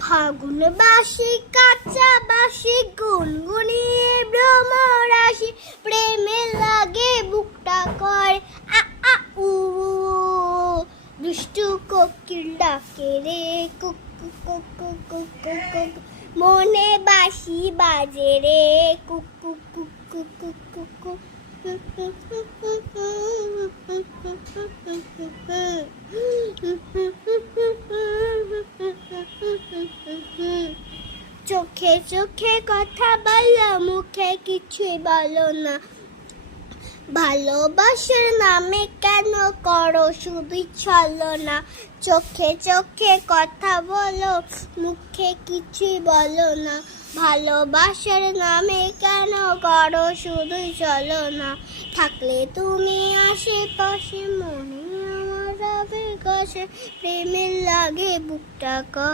ফাগুন বাসি কাঁচা বাসি গুনগুনিয়ে ভ্রমরাশি প্রেমে লাগে বুকটা করে আ আ উ দুষ্টু কোকিল ডাকে রে cook cook cook cook cook cook cook মনে বাঁশি বাজে রে cook cook cook cook cook cook cook চোখে চোখে কথা বলো মুখে কিছুই বলো না ভালোবাসার নামে কেন করো শুধুই ছলনা চোখে চোখে কথা বলো মুখে কিছুই বলো না ভালোবাসার নামে কেন করো শুধুই ছলনা থাকলে তুমি আশেপাশে মনে আমার আবেগ আসে প্রেমের লাগে বুকটা করে